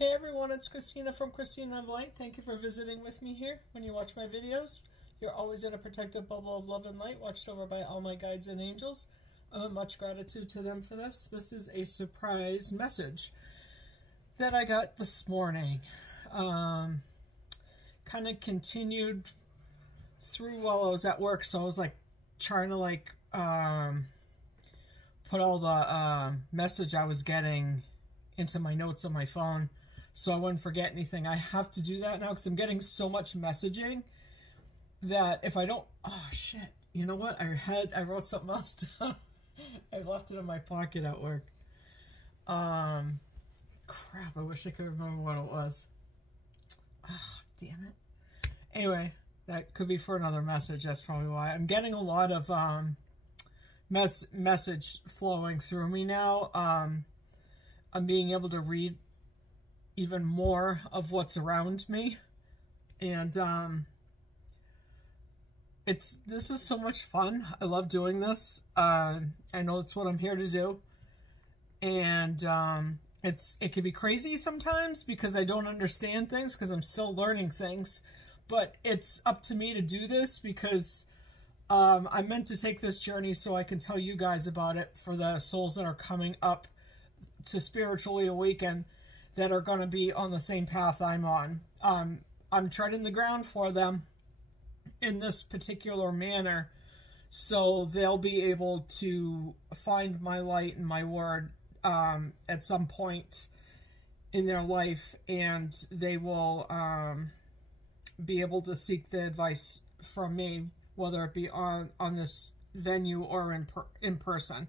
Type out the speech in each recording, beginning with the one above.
Hey everyone, it's Christina from Christina of Light. Thank you for visiting with me here. When you watch my videos, you're always in a protective bubble of love and light, watched over by all my guides and angels. I have much gratitude to them for this. This is a surprise message that I got this morning. Kind of continued through while I was at work, so I was like trying to put all the message I was getting into my notes on my phone so I wouldn't forget anything. I have to do that now because I'm getting so much messaging that if I don't, oh shit, you know what, I wrote something else down. I left it in my pocket at work. Crap, I wish I could remember what it was. Oh, damn it. Anyway, that could be for another message. That's probably why. I'm getting a lot of message flowing through me now. I'm being able to read even more of what's around me. And this is so much fun. I love doing this. I know it's what I'm here to do. And it can be crazy sometimes because I don't understand things because I'm still learning things. But it's up to me to do this because I'm meant to take this journey so I can tell you guys about it for the souls that are coming up to spiritually awaken that are going to be on the same path I'm on. I'm treading the ground for them in this particular manner so they'll be able to find my light and my word at some point in their life, and they will be able to seek the advice from me, whether it be on this venue or in person.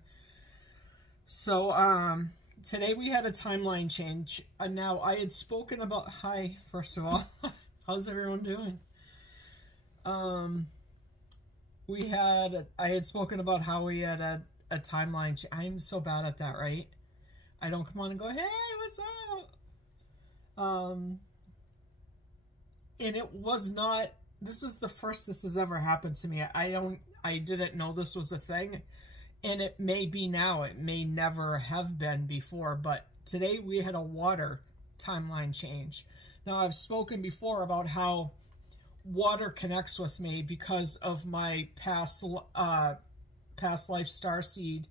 So today we had a timeline change. Now I had spoken about, hi, first of all, how's everyone doing? I had spoken about how we had a timeline. I'm so bad at that, right? I don't come on and go, hey, what's up? And it was not, this is the first this has ever happened to me. I didn't know this was a thing. And it may be now. It may never have been before. But today we had a water timeline change. Now, I've spoken before about how water connects with me because of my past life starseed,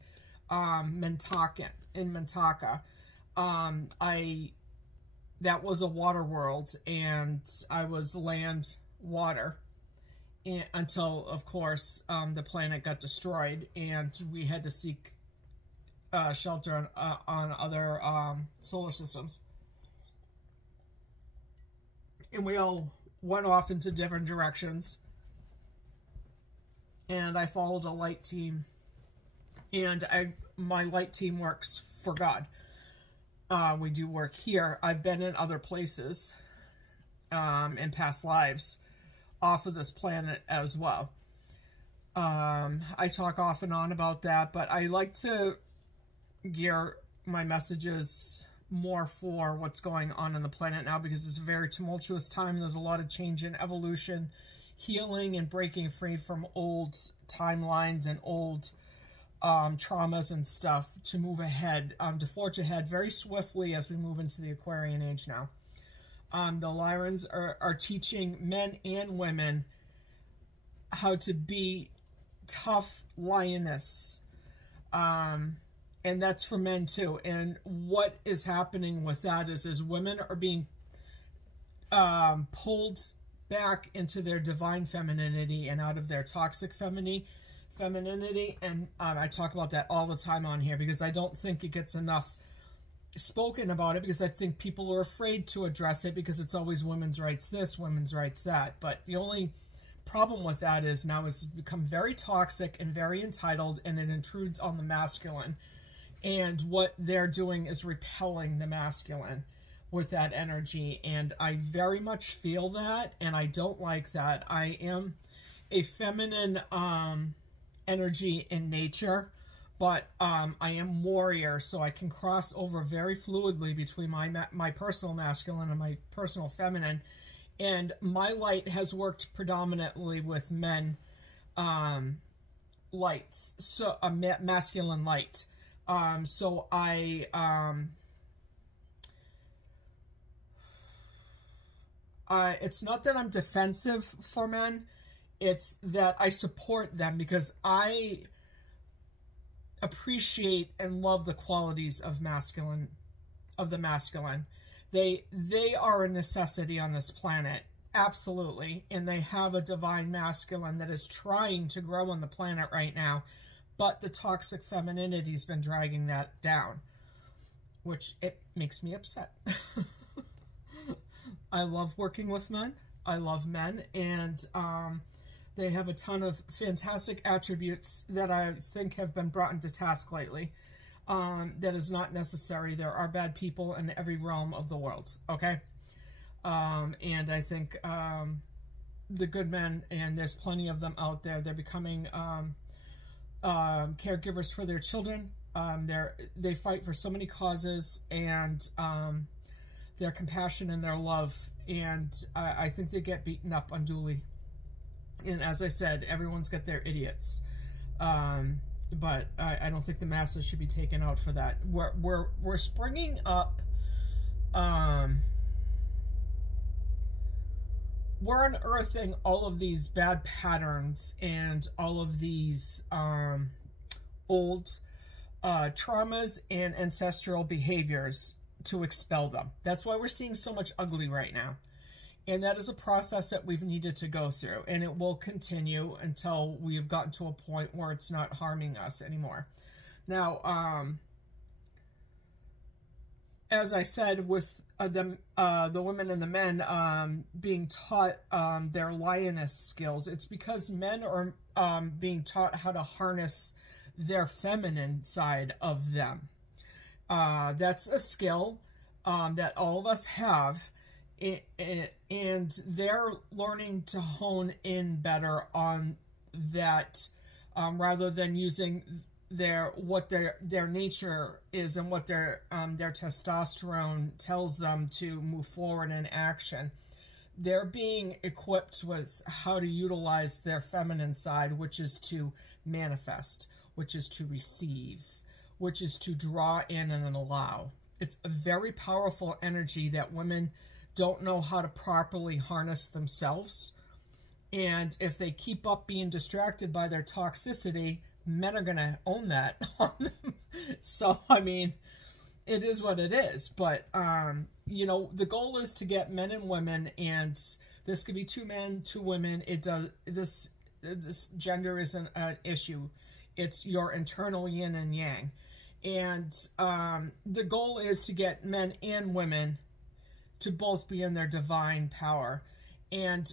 in Mintaka. That was a water world, and I was land water. Until, of course, the planet got destroyed, and we had to seek shelter on other solar systems. And we all went off into different directions. And I followed a light team. And my light team works for God. We do work here. I've been in other places in past lives off of this planet as well. I talk off and on about that, but I like to gear my messages more for what's going on the planet now because it's a very tumultuous time. There's a lot of change in evolution, healing, and breaking free from old timelines and old traumas and stuff to move ahead, to forge ahead very swiftly as we move into the Aquarian age now. The Lyrans are teaching men and women how to be tough lioness. And that's for men too. And what is happening with that is women are being pulled back into their divine femininity and out of their toxic femininity. And I talk about that all the time on here because I don't think it gets enough spoken about it because I think people are afraid to address it because it's always women's rights this, women's rights that. But the only problem with that is now it's become very toxic and very entitled, and it intrudes on the masculine. And what they're doing is repelling the masculine with that energy. And I very much feel that, and I don't like that. I am a feminine energy in nature. But I am warrior, so I can cross over very fluidly between my personal masculine and my personal feminine. And my light has worked predominantly with men lights, so a masculine light. So I it's not that I'm defensive for men. It's that I support them because I appreciate and love the qualities of the masculine. They are a necessity on this planet. Absolutely. And they have a divine masculine that is trying to grow on the planet right now. But the toxic femininity's been dragging that down, which it makes me upset. I love working with men. I love men. And they have a ton of fantastic attributes that I think have been brought into task lately. That is not necessary. There are bad people in every realm of the world. Okay? And I think the good men, and there's plenty of them out there, they're becoming caregivers for their children. They fight for so many causes, and their compassion and their love, and I think they get beaten up unduly. And as I said, everyone's got their idiots, but I don't think the masses should be taken out for that. We're springing up. We're unearthing all of these bad patterns and all of these old traumas and ancestral behaviors to expel them. That's why we're seeing so much ugly right now. And that is a process that we've needed to go through. And it will continue until we have gotten to a point where it's not harming us anymore. Now, as I said, with the women and the men being taught their lioness skills, it's because men are being taught how to harness their feminine side of them. That's a skill that all of us have, and they're learning to hone in better on that, rather than using what their nature is and what their testosterone tells them to move forward in action. They're being equipped with how to utilize their feminine side, which is to manifest, which is to receive, which is to draw in and allow. It's a very powerful energy that women don't know how to properly harness themselves. And if they keep up being distracted by their toxicity, men are going to own that on them. So, I mean, it is what it is. But, you know, the goal is to get men and women, and this could be 2 men, 2 women. This gender isn't an issue. It's your internal yin and yang. And the goal is to get men and women to both be in their divine power. And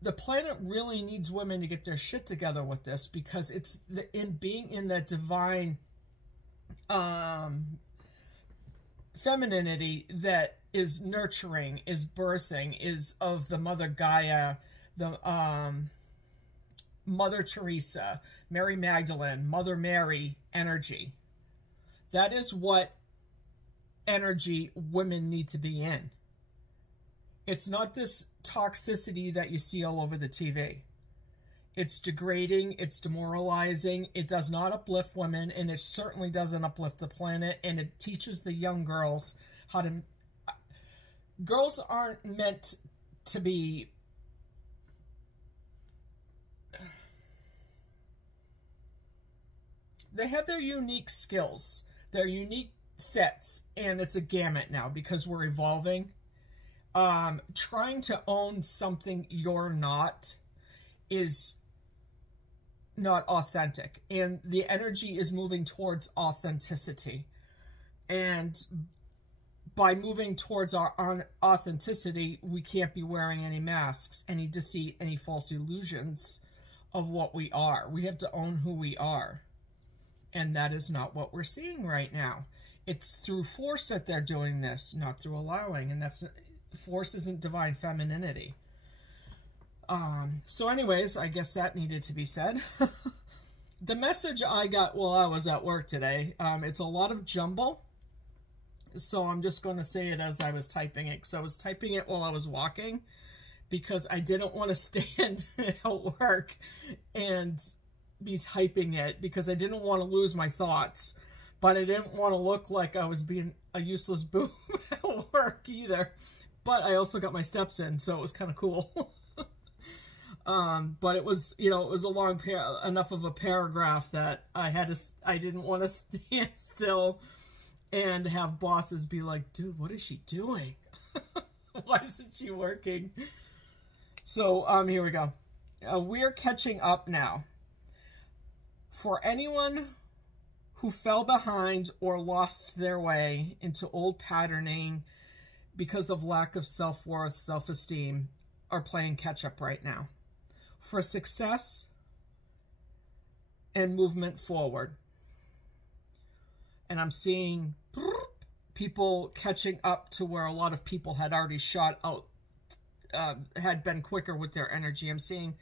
the planet really needs women to get their shit together with this, because it's in being in that divine femininity that is nurturing, is birthing, is of the Mother Gaia, the Mother Teresa, Mary Magdalene, Mother Mary energy. That is what energy women need to be in. It's not this toxicity that you see all over the TV. It's degrading, it's demoralizing, it does not uplift women, and it certainly doesn't uplift the planet, and it teaches the young girls how to... Girls aren't meant to be... They have their unique skills, their unique sets, and it's a gamut now because we're evolving. Trying to own something you're not is not authentic, and the energy is moving towards authenticity. And by moving towards our authenticity, we can't be wearing any masks, any deceit, any false illusions of what we are. We have to own who we are. And that is not what we're seeing right now. It's through force that they're doing this, not through allowing. And that's... Force isn't divine femininity. So anyways, I guess that needed to be said. The message I got while I was at work today, it's a lot of jumble. So I'm just going to say it as I was typing it. So I was typing it while I was walking, because I didn't want to stand at work and be typing it, because I didn't want to lose my thoughts. But I didn't want to look like I was being a useless boob at work either. but I also got my steps in, so it was kind of cool. But it was, you know, it was a long enough of a paragraph that I didn't want to stand still and have bosses be like, dude, what is she doing? Why isn't she working? So, here we go. We're catching up now. For anyone who fell behind or lost their way into old patterning because of lack of self-worth, self-esteem, are playing catch-up right now. For success and movement forward. And I'm seeing people catching up to where a lot of people had already shot out, had been quicker with their energy. I'm seeing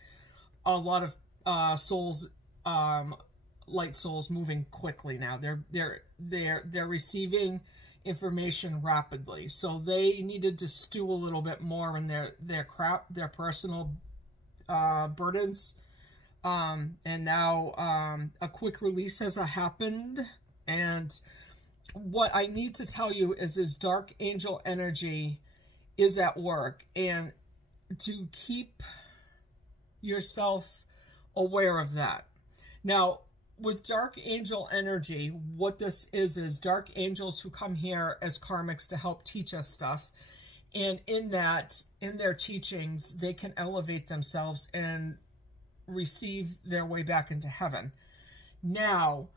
a lot of souls, light souls, moving quickly now. They're receiving information rapidly, so they needed to stew a little bit more in their personal burdens, and now a quick release has happened. And what I need to tell you is dark angel energy is at work, and to keep yourself aware of that. Now, with dark angel energy, what this is dark angels who come here as karmics to help teach us stuff. And in their teachings, they can elevate themselves and receive their way back into heaven. Now,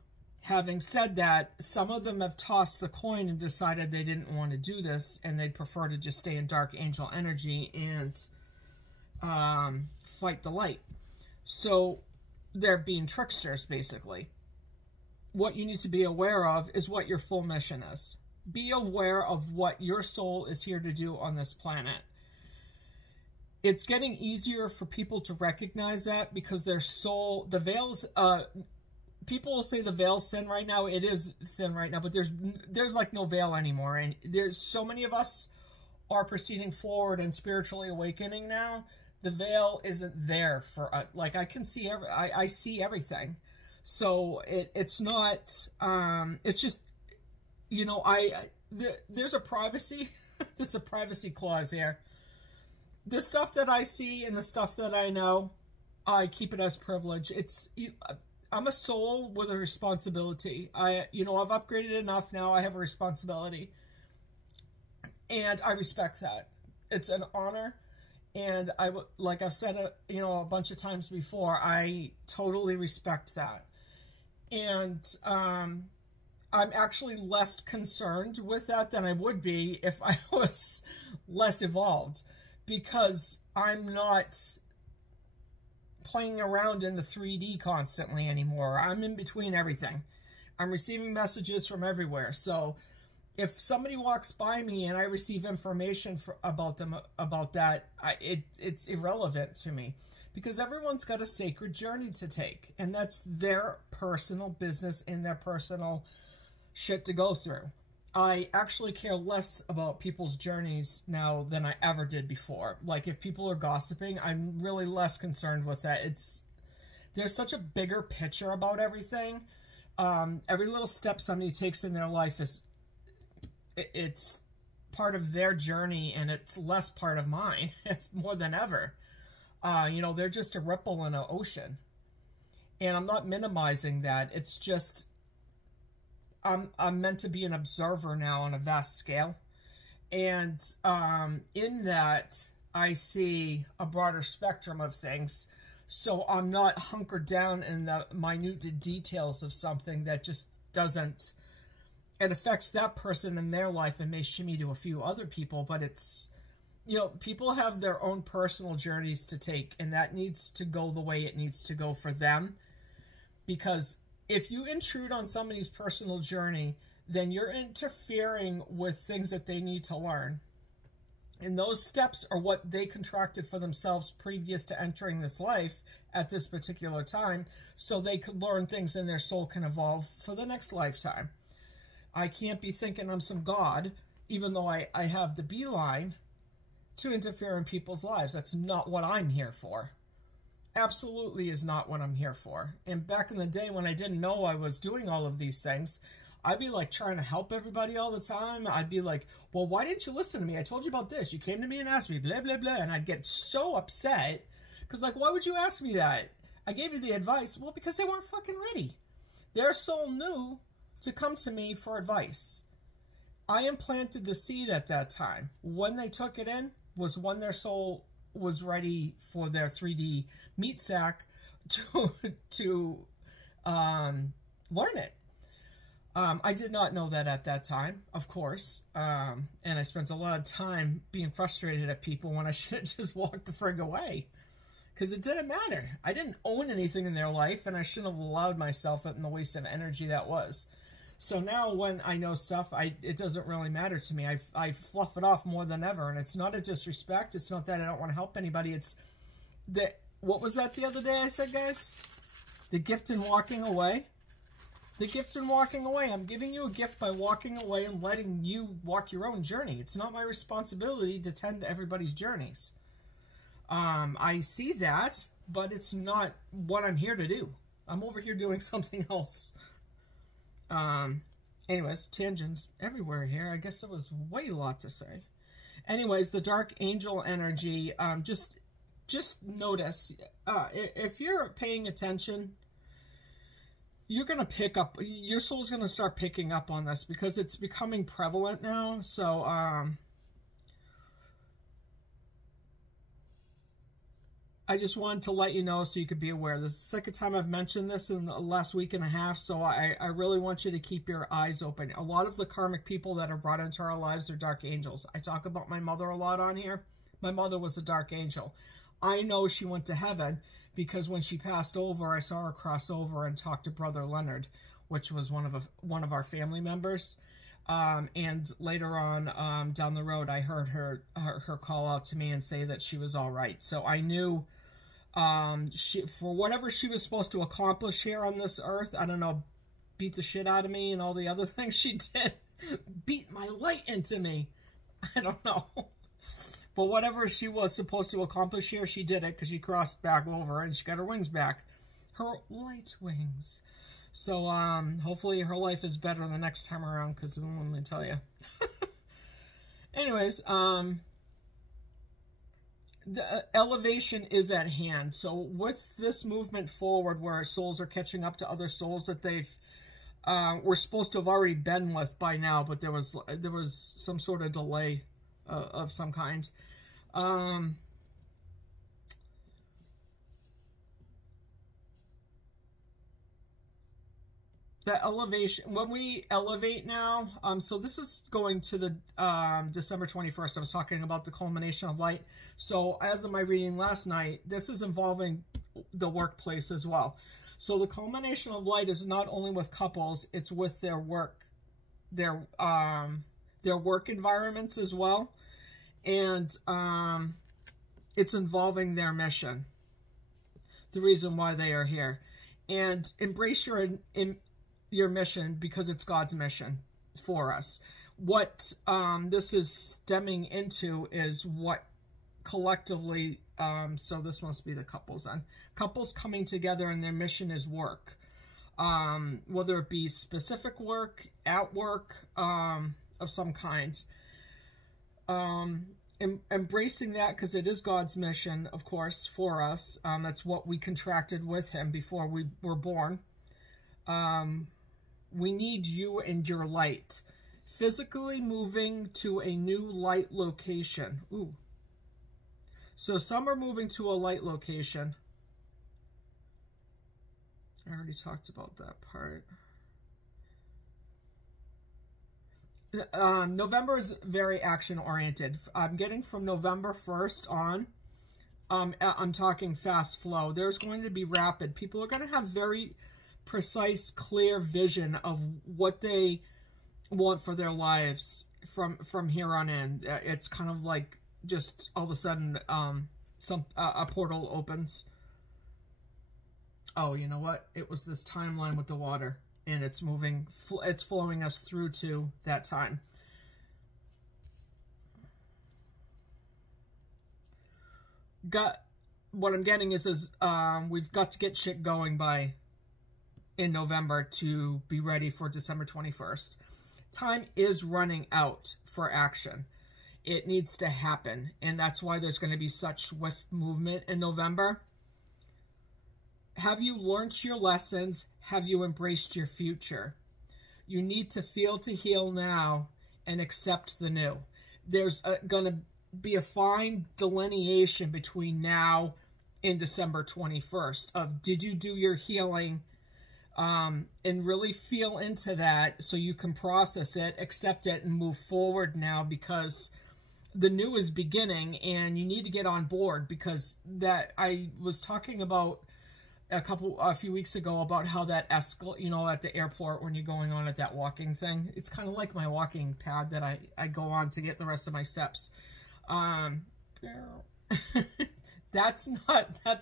having said that, some of them have tossed the coin and decided they didn't want to do this, and they'd prefer to just stay in dark angel energy and fight the light. So they're being tricksters, basically. What you need to be aware of is what your full mission is. Be aware of what your soul is here to do on this planet. It's getting easier for people to recognize that because their soul, the veils, people will say the veil's thin right now. It is thin right now, but there's like no veil anymore. And there's so many of us are proceeding forward and spiritually awakening now. The veil isn't there for us. Like, I can see I see everything. So it's not, it's just, you know, there's a privacy, there's a privacy clause here. The stuff that I see and the stuff that I know, I keep it as privilege. I'm a soul with a responsibility. I've upgraded enough now. I have a responsibility, and I respect that. It's an honor, and like I've said, a bunch of times before, I totally respect that. And I'm actually less concerned with that than I would be if I was less evolved, because I'm not playing around in the 3D constantly anymore. I'm in between everything. I'm receiving messages from everywhere. So if somebody walks by me and I receive information about them, about that, it's irrelevant to me, because everyone's got a sacred journey to take, and that's their personal business and their personal shit to go through. I actually care less about people's journeys now than I ever did before. Like, if people are gossiping, I'm really less concerned with that. There's such a bigger picture about everything. Every little step somebody takes in their life it's part of their journey, and it's less part of mine more than ever. They're just a ripple in an ocean, and I'm not minimizing that. It's just, I'm meant to be an observer now on a vast scale. And in that, I see a broader spectrum of things. So I'm not hunkered down in the minute details of something that just doesn't, it affects that person in their life and may shimmy to a few other people. But it's, people have their own personal journeys to take, and that needs to go the way it needs to go for them. Because if you intrude on somebody's personal journey, then you're interfering with things that they need to learn. And those steps are what they contracted for themselves previous to entering this life at this particular time, so they could learn things and their soul can evolve for the next lifetime. I can't be thinking I'm some god, even though I have the beeline to interfere in people's lives. That's not what I'm here for. Absolutely is not what I'm here for. And back in the day when I didn't know I was doing all of these things, I'd be like trying to help everybody all the time. I'd be like, well, why didn't you listen to me? I told you about this. You came to me and asked me, blah, blah, blah. And I'd get so upset because, like, why would you ask me that? I gave you the advice. Well, because they weren't fucking ready. Their soul knew to come to me for advice. I implanted the seed at that time. When they took it in was when their soul was ready for their 3D meat sack to learn it. I did not know that at that time, of course, and I spent a lot of time being frustrated at people when I should have just walked the frig away, because it didn't matter. I didn't own anything in their life, and I shouldn't have allowed myself in the waste of energy that was. So now when I know stuff, it doesn't really matter to me. I fluff it off more than ever, and it's not a disrespect. It's not that I don't want to help anybody. It's that, what was that the other day I said, guys? The gift in walking away. The gift in walking away. I'm giving you a gift by walking away and letting you walk your own journey. It's not my responsibility to tend to everybody's journeys. I see that, but it's not what I'm here to do. I'm over here doing something else. Anyways, tangents everywhere here. I guess there was way a lot to say. Anyways, the dark angel energy, just notice, if you're paying attention, you're going to pick up, your soul's going to start picking up on this because it's becoming prevalent now. So, I just wanted to let you know so you could be aware. This is the second time I've mentioned this in the last week and a half, so I really want you to keep your eyes open. A lot of the karmic people that are brought into our lives are dark angels. I talk about my mother a lot on here. My mother was a dark angel. I know she went to heaven because when she passed over, I saw her cross over and talk to Brother Leonard, which was one of our family members. And later on, down the road, I heard her call out to me and say that she was all right. So I knew, for whatever she was supposed to accomplish here on this earth, I don't know, beat the shit out of me and all the other things she did, beat my light into me. I don't know. But whatever she was supposed to accomplish here, she did it because she crossed back over and she got her wings back. Her light wings. So, hopefully her life is better the next time around, because let me tell you. Anyways, the elevation is at hand. So with this movement forward where our souls are catching up to other souls that they've, we're supposed to have already been with by now, but there was some sort of delay of some kind. The elevation, when we elevate now, so this is going to the December 21st. I was talking about the culmination of light. So as of my reading last night, this is involving the workplace as well. So the culmination of light is not only with couples, it's with their work environments as well. And it's involving their mission, the reason why they are here. And embrace your mission, because it's God's mission for us. What this is stemming into is what collectively, so this must be the couples then. Couples coming together and their mission is work. Whether it be specific work, at work, of some kind. Embracing that, because it is God's mission, of course, for us. That's what we contracted with him before we were born. We need you and your light. Physically moving to a new light location. Ooh. So some are moving to a light location. I already talked about that part. November is very action-oriented. I'm getting from November 1st on, I'm talking fast flow. There's going to be rapid. People are going to have very precise, clear vision of what they want for their lives from here on in. It's kind of like just all of a sudden a portal opens. Oh, you know what? It was this timeline with the water, and it's moving, it's flowing us through to that time. What I'm getting is we've got to get shit going by in November to be ready for December 21st. Time is running out for action. It needs to happen, and that's why there's going to be such swift movement in November. Have you learned your lessons? Have you embraced your future? You need to feel to heal now and accept the new. There's going to be a fine delineation between now and December 21st of, did you do your healing, and really feel into that so you can process it, accept it, and move forward now, because the new is beginning and you need to get on board. Because that, I was talking about a few weeks ago about how that you know, at the airport when you're going on at that walking thing, it's kind of like my walking pad that I go on to get the rest of my steps. That's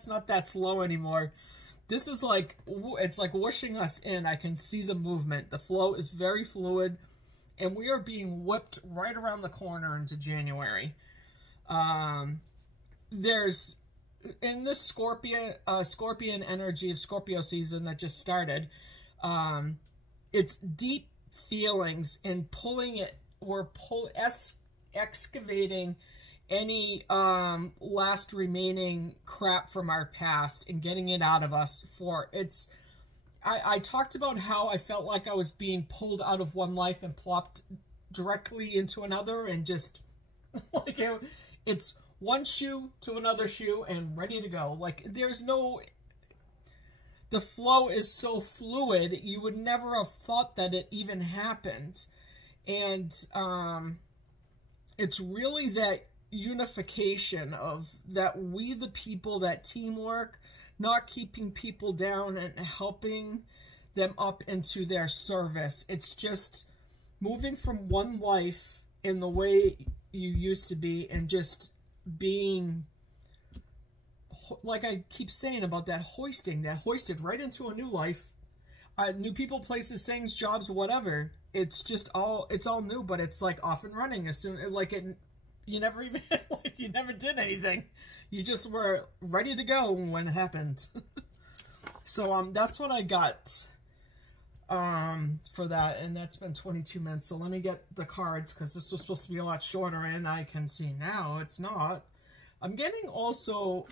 not that slow anymore. This is like, it's like whooshing us in. I can see the movement. The flow is very fluid, and we are being whipped right around the corner into January. There's, in this Scorpion energy of Scorpio season that just started, it's deep feelings and pulling it, excavating any last remaining crap from our past and getting it out of us. I talked about how I felt like I was being pulled out of one life and plopped directly into another, and just like it's one shoe to another shoe and ready to go. Like, there's no, the flow is so fluid, you would never have thought that it even happened. And it's really that unification of that, we the people, that teamwork, not keeping people down and helping them up into their service. It's just moving from one life in the way you used to be, and just being, like I keep saying about that hoisted right into a new life, new people, places, things, jobs, whatever. It's just it's all new, but it's like off and running as soon, like you never even, like you never did anything. You just were ready to go when it happened. So that's what I got for that, and that's been 22 minutes. So let me get the cards, because this was supposed to be a lot shorter, and I can see now it's not. I'm getting also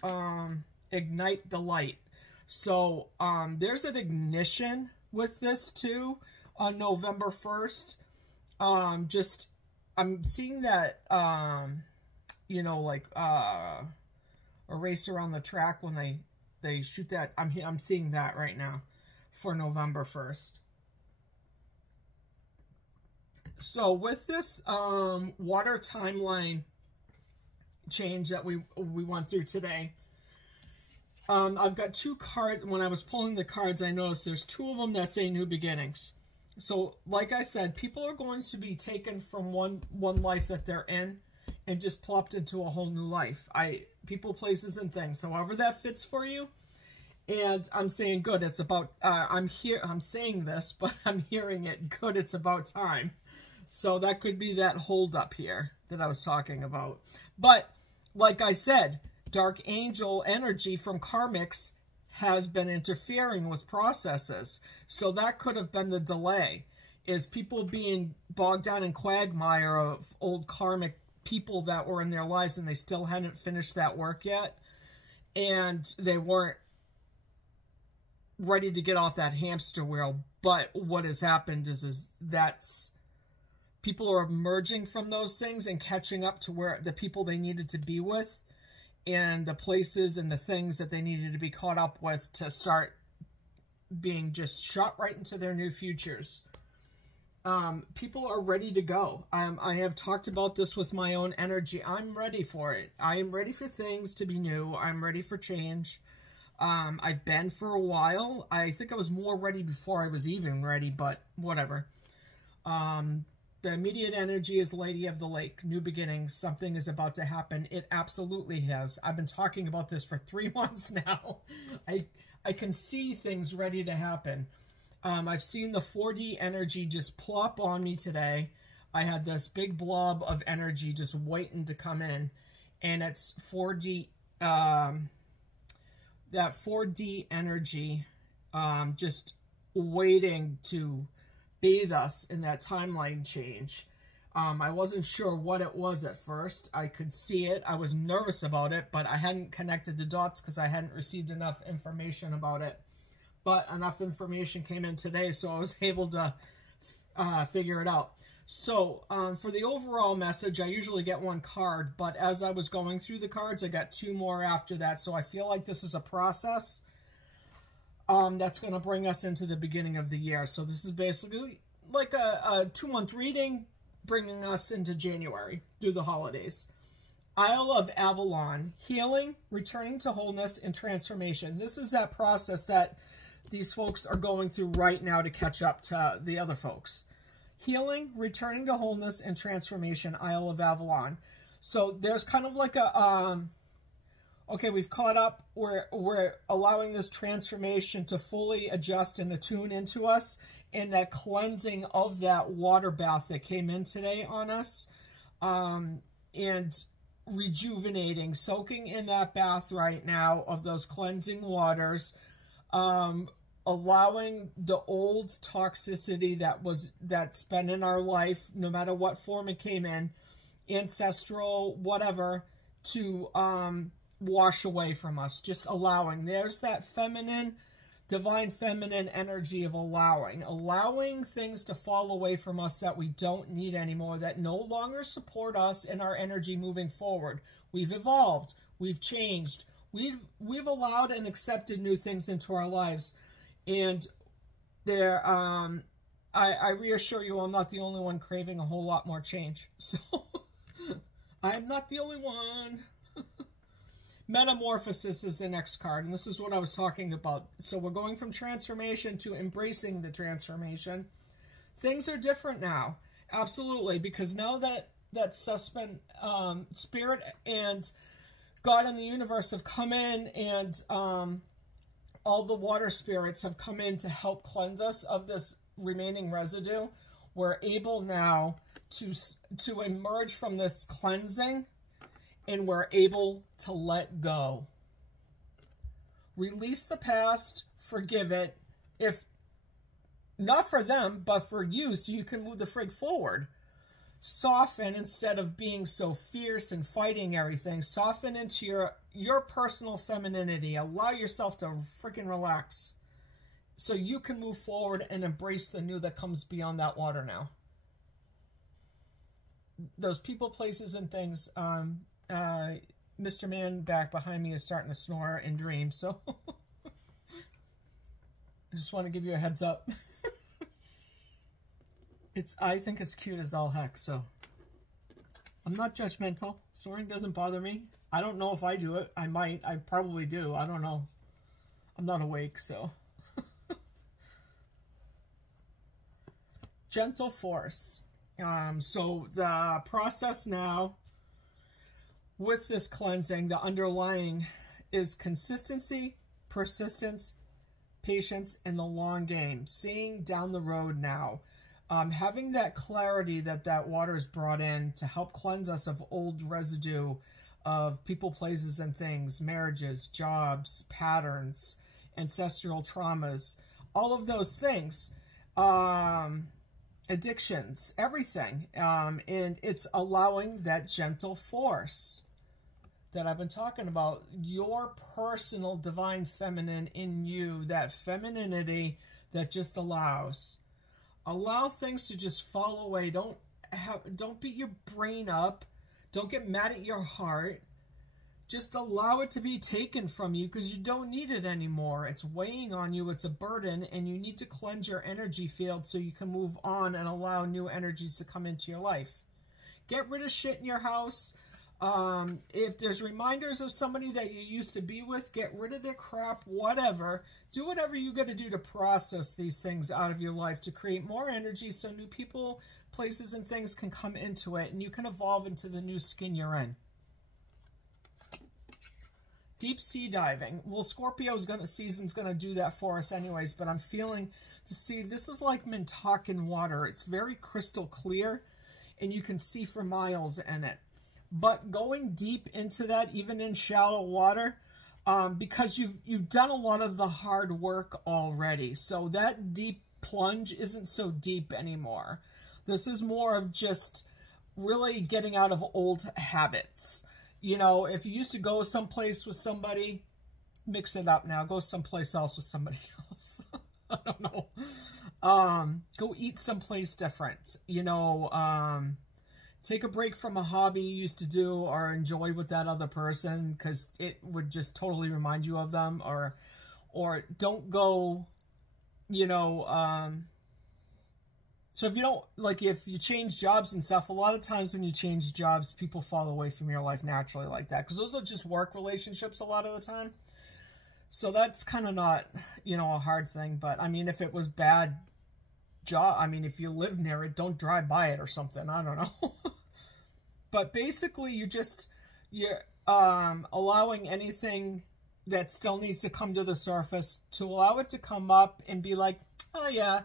Ignite the Light. So there's an ignition with this too on November 1st. I'm seeing that, you know, like a race around the track when they shoot that. I'm seeing that right now for November 1st. So with this water timeline change that we went through today, I've got two cards. When I was pulling the cards, I noticed there's two of them that say new beginnings. So like I said, people are going to be taken from one life that they're in and just plopped into a whole new life. People, places, and things, however that fits for you. And I'm saying, good, it's about, I'm saying this, but I'm hearing it, good, it's about time. So that could be that hold up here that I was talking about. But like I said, Dark Angel energy from karmics has been interfering with processes. So that could have been the delay, is people being bogged down in quagmire of old karmic people that were in their lives and they still hadn't finished that work yet. And they weren't ready to get off that hamster wheel. But what has happened is that's, people are emerging from those things and catching up to where the people they needed to be with, and the places and the things that they needed to be caught up with to start being just shot right into their new futures. People are ready to go. I have talked about this with my own energy. I'm ready for it. I am ready for things to be new. I'm ready for change. I've been for a while. I think I was more ready before I was even ready, but whatever. The immediate energy is Lady of the Lake. New beginnings. Something is about to happen. It absolutely has. I've been talking about this for 3 months now. I can see things ready to happen. I've seen the 4D energy just plop on me today. I had this big blob of energy just waiting to come in. And it's 4D, that 4D energy just waiting to bathe us in that timeline change. I wasn't sure what it was at first. I could see it. I was nervous about it, but I hadn't connected the dots because I hadn't received enough information about it. But enough information came in today, so I was able to figure it out. So for the overall message, I usually get one card, but as I was going through the cards, I got 2 more after that. So I feel like this is a process that's going to bring us into the beginning of the year. So this is basically like a 2-month reading, bringing us into January through the holidays. Isle of Avalon, healing, returning to wholeness, and transformation. This is that process that these folks are going through right now to catch up to the other folks. Healing, returning to wholeness, and transformation, Isle of Avalon. So there's kind of like a, okay, we've caught up. We're allowing this transformation to fully adjust and attune into us, and that cleansing of that water bath that came in today on us, and rejuvenating, soaking in that bath right now of those cleansing waters, allowing the old toxicity that's been in our life, no matter what form it came in, ancestral, whatever, to wash away from us. Just allowing. There's that feminine, divine feminine energy of allowing things to fall away from us that we don't need anymore, that no longer support us in our energy moving forward. We've evolved. We've changed. We've allowed and accepted new things into our lives. And there, I reassure you, I'm not the only one craving a whole lot more change. So, I'm not the only one. Metamorphosis is the next card, and this is what I was talking about. So we're going from transformation to embracing the transformation. Things are different now. Absolutely, because now that stuff's been, Spirit and God and the universe have come in, and all the water spirits have come in to help cleanse us of this remaining residue. We're able now to emerge from this cleansing, and we're able to let go. Release the past, forgive it, if not for them, but for you, so you can move the frig forward. Soften instead of being so fierce and fighting everything. Soften into your personal femininity. Allow yourself to freaking relax so you can move forward and embrace the new that comes beyond that water now. Those people, places, and things. Mr. Man back behind me is starting to snore and dream, so I just want to give you a heads up. I think it's cute as all heck, so I'm not judgmental. Snoring doesn't bother me. I don't know if I do it. I might. I probably do. I don't know. I'm not awake, so. Gentle force. So the process now with this cleansing, the underlying is consistency, persistence, patience, and the long game. Seeing down the road now. Having that clarity that water's brought in to help cleanse us of old residue of people, places, and things, marriages, jobs, patterns, ancestral traumas, all of those things, addictions, everything. And it's allowing that gentle force that I've been talking about, your personal divine feminine in you, that femininity that just allows. Allow things to just fall away. Don't beat your brain up. Don't get mad at your heart. Just allow it to be taken from you because you don't need it anymore. It's weighing on you. It's a burden, and you need to cleanse your energy field so you can move on and allow new energies to come into your life. Get rid of shit in your house. If there's reminders of somebody that you used to be with, get rid of their crap, whatever. Do whatever you got to do to process these things out of your life to create more energy so new people, places, and things can come into it, and you can evolve into the new skin you're in. Deep sea diving. Well, season's gonna do that for us anyways, but I'm feeling to see, this is like Mintakan water. It's very crystal clear, and you can see for miles in it. But going deep into that, even in shallow water, because you've done a lot of the hard work already. So that deep plunge isn't so deep anymore. This is more of just really getting out of old habits. You know, if you used to go someplace with somebody, mix it up now. Go someplace else with somebody else. I don't know. Go eat someplace different. You know, take a break from a hobby you used to do or enjoy with that other person, because it would just totally remind you of them. Or don't go, you know, so if you don't, like, if you change jobs and stuff, a lot of times when you change jobs, people fall away from your life naturally like that, because those are just work relationships a lot of the time. So that's kind of not, you know, a hard thing. But I mean, if it was bad job, I mean, if you live near it, don't drive by it or something. I don't know. But basically, you're allowing anything that still needs to come to the surface, to allow it to come up and be like, oh yeah,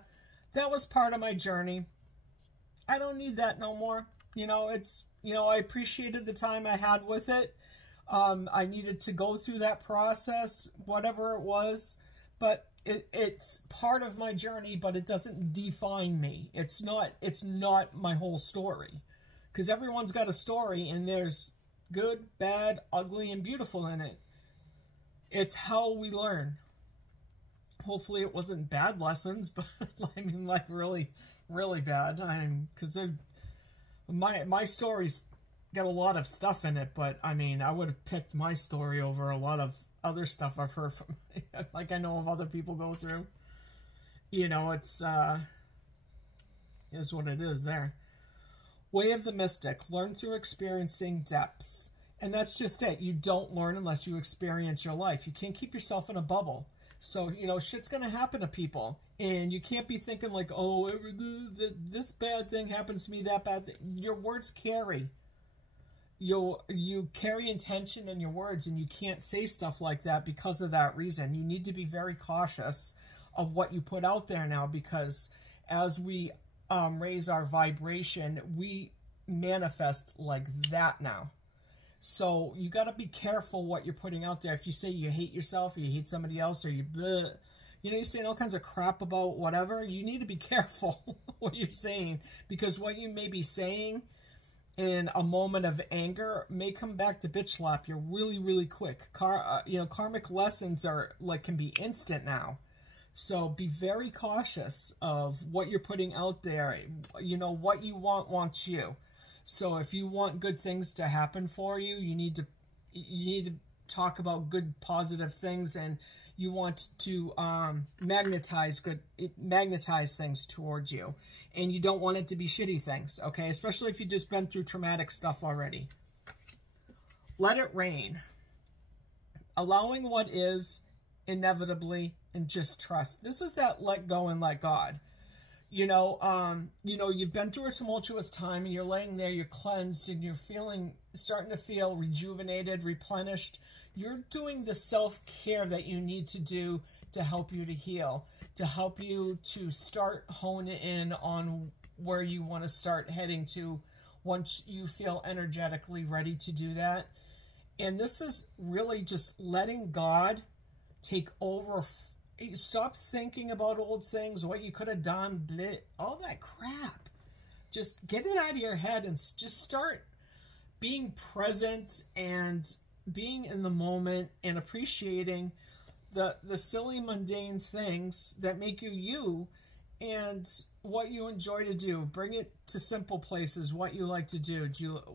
that was part of my journey. I don't need that no more. You know, it's, you know, I appreciated the time I had with it. I needed to go through that process, whatever it was, but it's part of my journey, but it doesn't define me. It's not my whole story, because everyone's got a story, and there's good, bad, ugly, and beautiful in it. It's how we learn. Hopefully it wasn't bad lessons, but I mean, like, really, really bad. I mean, because my stories got a lot of stuff in it, but I mean, I would have picked my story over a lot of other stuff I've heard from, like, I know of other people go through. You know, it's is what it is there. Way of the Mystic. Learn through experiencing depths. And that's just it. You don't learn unless you experience your life. You can't keep yourself in a bubble. So, you know, shit's going to happen to people. And you can't be thinking like, oh, this bad thing happens to me, that bad thing. Your words carry. You carry intention in your words, and you can't say stuff like that because of that reason. You need to be very cautious of what you put out there now, because as we raise our vibration, we manifest like that now. So you got to be careful what you're putting out there. If you say you hate yourself, or you hate somebody else, or you know, you're saying all kinds of crap about whatever, you need to be careful what you're saying, because what you may be saying in a moment of anger may come back to bitch slap you really, really quick. You know, karmic lessons are like, can be instant now. So be very cautious of what you're putting out there. You know, what you want wants you. So if you want good things to happen for you, you need to talk about good, positive things, and you want to magnetize things towards you. And you don't want it to be shitty things, okay? Especially if you've just been through traumatic stuff already. Let it rain. Allowing what is inevitably, and just trust. This is that let go and let God. You know, you've been through a tumultuous time, and you're laying there, you're cleansed, and you're starting to feel rejuvenated, replenished. You're doing the self-care that you need to do to help you to heal, to help you to start honing in on where you want to start heading to once you feel energetically ready to do that. And this is really just letting God take over. Stop thinking about old things, what you could have done, all that crap. Just get it out of your head and just start being present and being in the moment and appreciating the silly, mundane things that make you you, and what you enjoy to do. Bring it to simple places, what you like to do,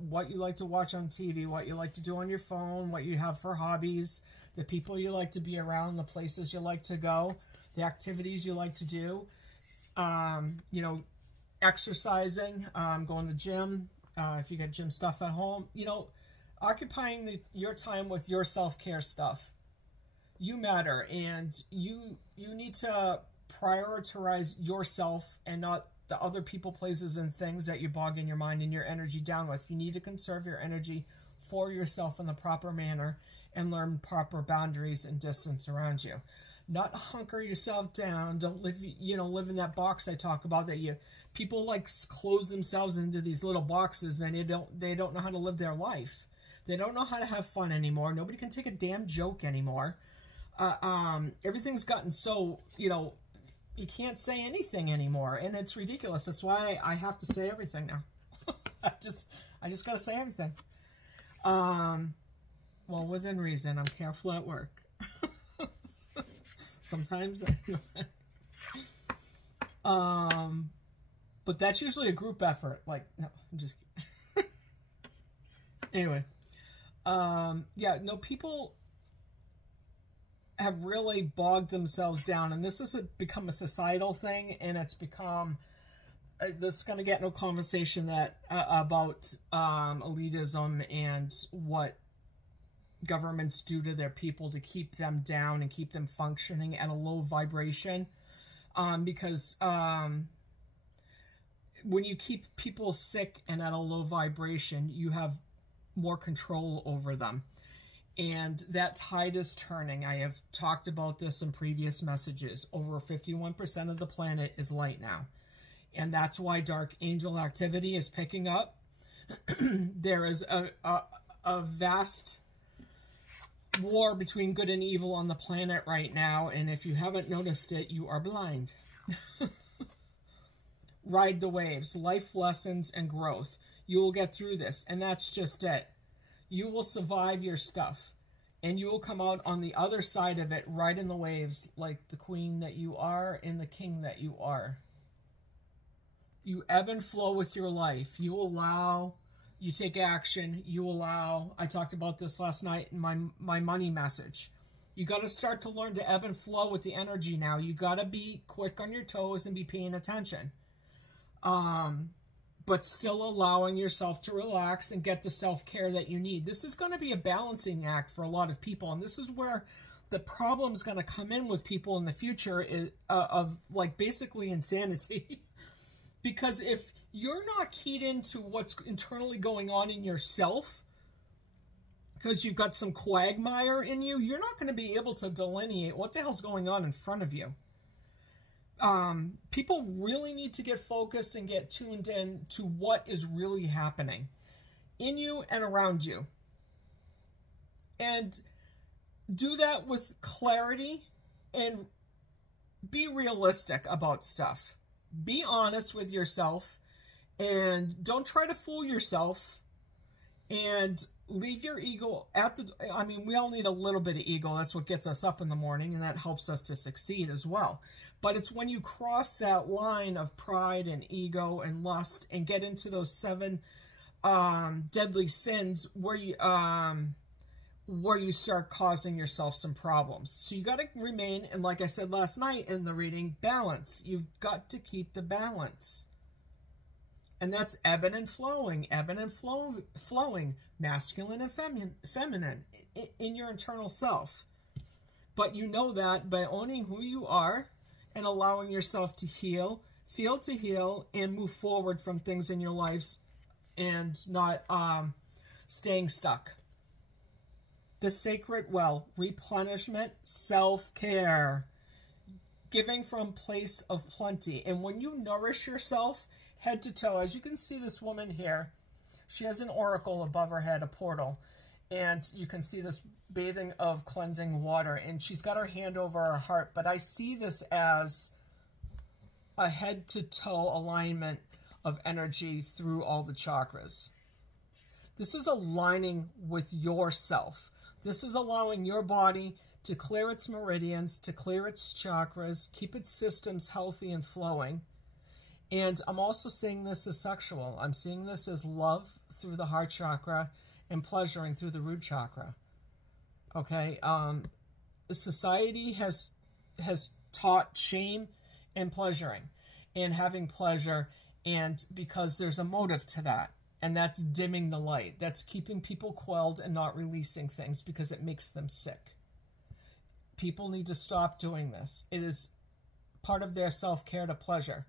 what you like to watch on TV, what you like to do on your phone, what you have for hobbies, the people you like to be around, the places you like to go, the activities you like to do, you know, exercising, going to the gym, if you got gym stuff at home, you know, occupying your time with your self-care stuff. You matter, and you need to prioritize yourself and not the other people, places, and things that you bog in your mind and your energy down with. You need to conserve your energy for yourself in the proper manner and learn proper boundaries and distance around you. Not hunker yourself down. Don't live in that box I talk about, that people like close themselves into these little boxes, and they don't know how to live their life. They don't know how to have fun anymore. Nobody can take a damn joke anymore. Everything's gotten so, you know, you can't say anything anymore, and it's ridiculous. That's why I have to say everything now. I just gotta say everything. Well, within reason. I'm careful at work. Sometimes. But that's usually a group effort. Like, no, I'm just kidding. Anyway. Yeah, no, people have really bogged themselves down, and this has become a societal thing, and it's become, this is going to get no conversation that about elitism and what governments do to their people to keep them down and keep them functioning at a low vibration, because when you keep people sick and at a low vibration, you have more control over them. And that tide is turning. I have talked about this in previous messages. Over 51% of the planet is light now. And that's why dark angel activity is picking up. There is a vast war between good and evil on the planet right now. And if you haven't noticed it, you are blind. Ride the waves, life lessons, and growth. You will get through this. And that's just it. You will survive your stuff, and you will come out on the other side of it, riding the waves like the queen that you are and the king that you are. You ebb and flow with your life. You allow, you take action, you allow. I talked about this last night in my money message. You got to start to learn to ebb and flow with the energy now. You got to be quick on your toes and be paying attention. But still allowing yourself to relax and get the self-care that you need. This is going to be a balancing act for a lot of people, and this is where the problem's going to come in with people in the future of like basically insanity. Because if you're not keyed into what's internally going on in yourself, because you've got some quagmire in you, you're not going to be able to delineate what the hell's going on in front of you. People really need to get focused and get tuned in to what is really happening in you and around you. And do that with clarity and be realistic about stuff. Be honest with yourself and don't try to fool yourself, and leave your ego at the, I mean, we all need a little bit of ego. That's what gets us up in the morning, and that helps us to succeed as well. But it's when you cross that line of pride and ego and lust and get into those 7 deadly sins where you start causing yourself some problems. So you got to remain, and like I said last night in the reading, balance. You've got to keep the balance. And that's ebbing and flowing, flowing, masculine and feminine in your internal self. But you know that by owning who you are and allowing yourself to heal, feel to heal, and move forward from things in your lives and not staying stuck. The sacred well, replenishment, self-care, giving from place of plenty. And when you nourish yourself head to toe, as you can see this woman here, she has an oracle above her head, a portal, and you can see this bathing of cleansing water, and she's got her hand over her heart. But I see this as a head to toe alignment of energy through all the chakras. This is aligning with yourself. This is allowing your body to clear its meridians, to clear its chakras, keep its systems healthy and flowing. And I'm also seeing this as sexual. I'm seeing this as love through the heart chakra and pleasuring through the root chakra. Okay? Society has taught shame and pleasuring and having pleasure, and because there's a motive to that. And that's dimming the light. That's keeping people quelled and not releasing things because it makes them sick. People need to stop doing this. It is part of their self-care to pleasure.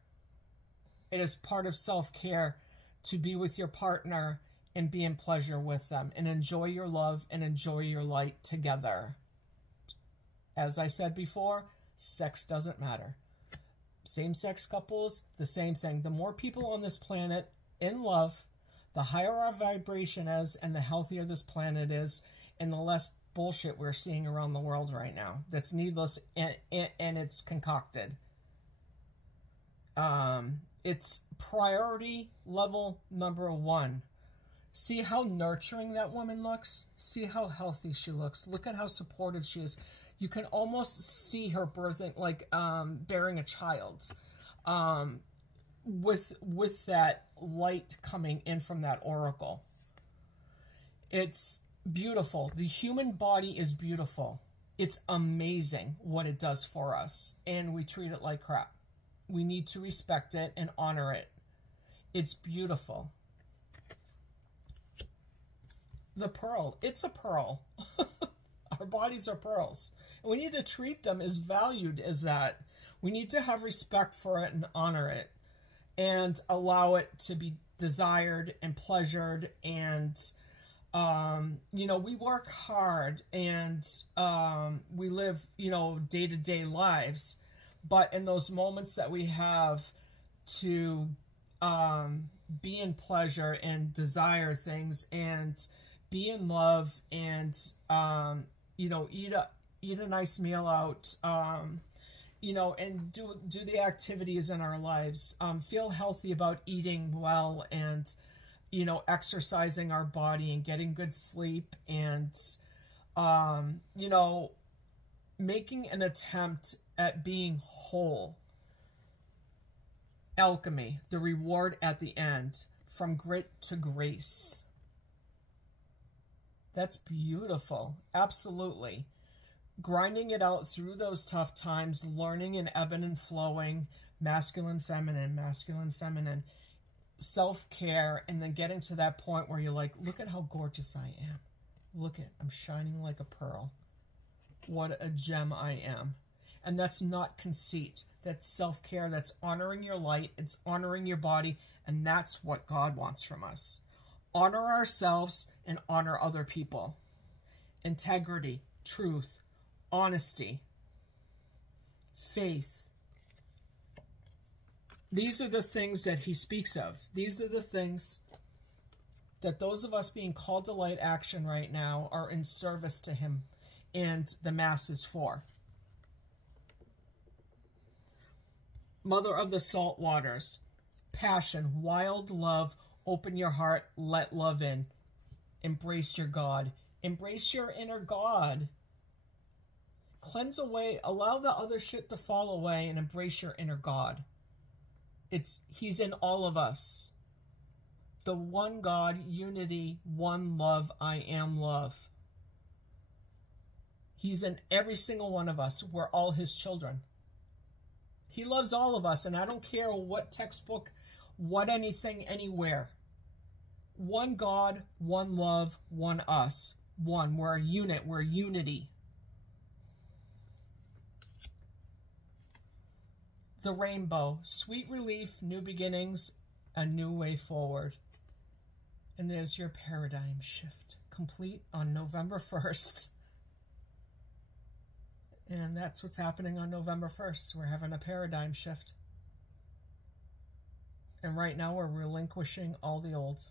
It is part of self-care to be with your partner and be in pleasure with them and enjoy your love and enjoy your light together. As I said before, sex doesn't matter. Same-sex couples, the same thing. The more people on this planet in love, The higher our vibration is and the healthier this planet is, and the less bullshit we're seeing around the world right now that's needless and it's concocted. It's priority level number 1. See how nurturing that woman looks? See how healthy she looks? Look at how supportive she is. You can almost see her birthing, like bearing a child, with that light coming in from that oracle. It's beautiful. The human body is beautiful. It's amazing what it does for us, and we treat it like crap. We need to respect it and honor it. It's beautiful. The pearl. It's a pearl. Our bodies are pearls. And we need to treat them as valued as that. We need to have respect for it and honor it. And allow it to be desired and pleasured. And, you know, we work hard. And we live, you know, day-to-day lives. But in those moments that we have to be in pleasure and desire things and be in love and, you know, eat a nice meal out, you know, and do the activities in our lives, feel healthy about eating well and, you know, exercising our body and getting good sleep and, you know, making an attempt at being whole. Alchemy, the reward at the end, from grit to grace. That's beautiful. Absolutely. Grinding it out through those tough times, learning and ebbing and flowing, masculine, feminine, self-care, and then getting to that point where you're like, look at how gorgeous I am. Look at, I'm shining like a pearl. What a gem I am. And that's not conceit. That's self-care. That's honoring your light. It's honoring your body. And that's what God wants from us. Honor ourselves and honor other people. Integrity, truth, honesty, faith. These are the things that he speaks of. These are the things that those of us being called to light action right now are in service to him and the masses for. Mother of the salt waters, passion, wild love, open your heart, let love in. Embrace your God. Embrace your inner God. Cleanse away, allow the other shit to fall away and embrace your inner God. He's in all of us. The one God, unity, one love, I am love. He's in every single one of us. We're all his children. He loves all of us, and I don't care what textbook, what anything, anywhere. One God, one love, one us. One. We're a unit. We're unity. The rainbow. Sweet relief, new beginnings, a new way forward. And there's your paradigm shift. Complete on November 1st. And that's what's happening on November 1st. We're having a paradigm shift. And right now we're relinquishing all the old.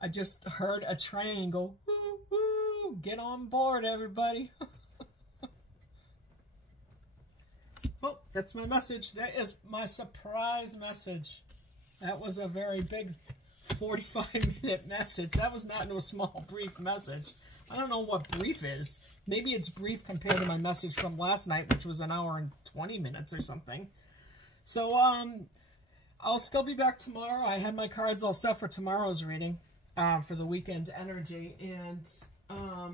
I just heard a train go, woo, woo, get on board, everybody. Well, that's my message. That is my surprise message. That was a very big 45-minute message. That was not no small, brief message. I don't know what brief is. Maybe it's brief compared to my message from last night, which was an hour and 20 minutes or something. So, I'll still be back tomorrow. I had my cards all set for tomorrow's reading, for the weekend energy. And, let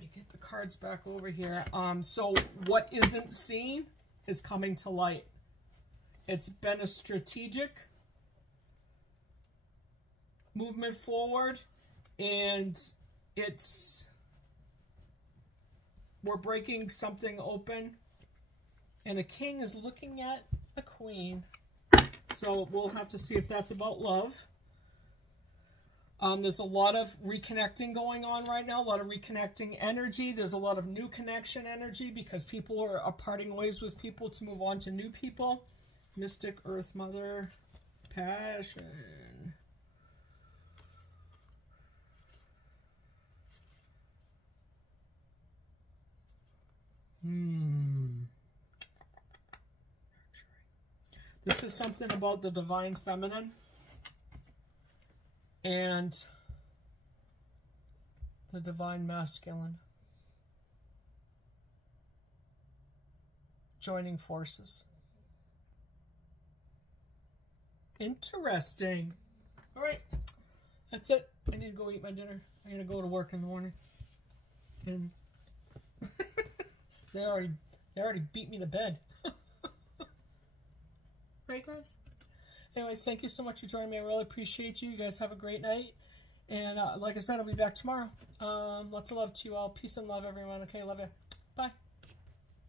me get the cards back over here. So what isn't seen is coming to light. It's been a strategic movement forward. And we're breaking something open, and a king is looking at a queen. So we'll have to see if that's about love. There's a lot of reconnecting going on right now, a lot of reconnecting energy. There's a lot of new connection energy because people are parting ways with people to move on to new people. Mystic, Earth Mother, passion. This is something about the divine feminine and the divine masculine joining forces. Interesting. All right, that's it. I need to go eat my dinner. I gotta go to work in the morning, and they already beat me to bed. Right, guys? Anyways, thank you so much for joining me. I really appreciate you. You guys have a great night. And like I said, I'll be back tomorrow. Lots of love to you all. Peace and love, everyone. Okay, love you.